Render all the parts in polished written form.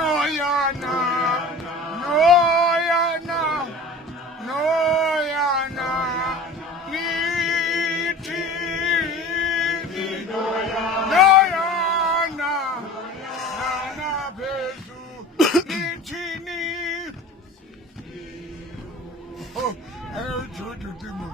Noyana, Noyana, Noyana, Niti, Noyana, Noyana Phezulu, Nitini. Oh, I heard you to do my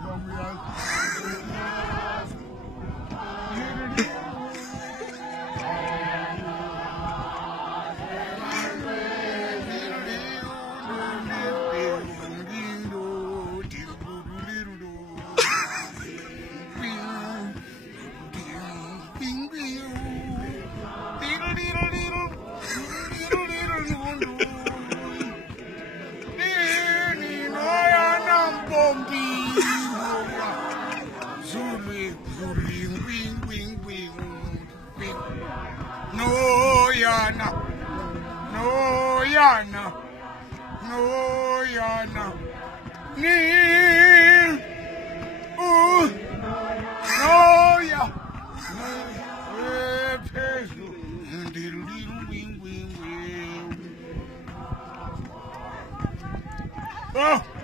Noyana, Noyana, Noyana, ni, Noya, Phezulu, oh.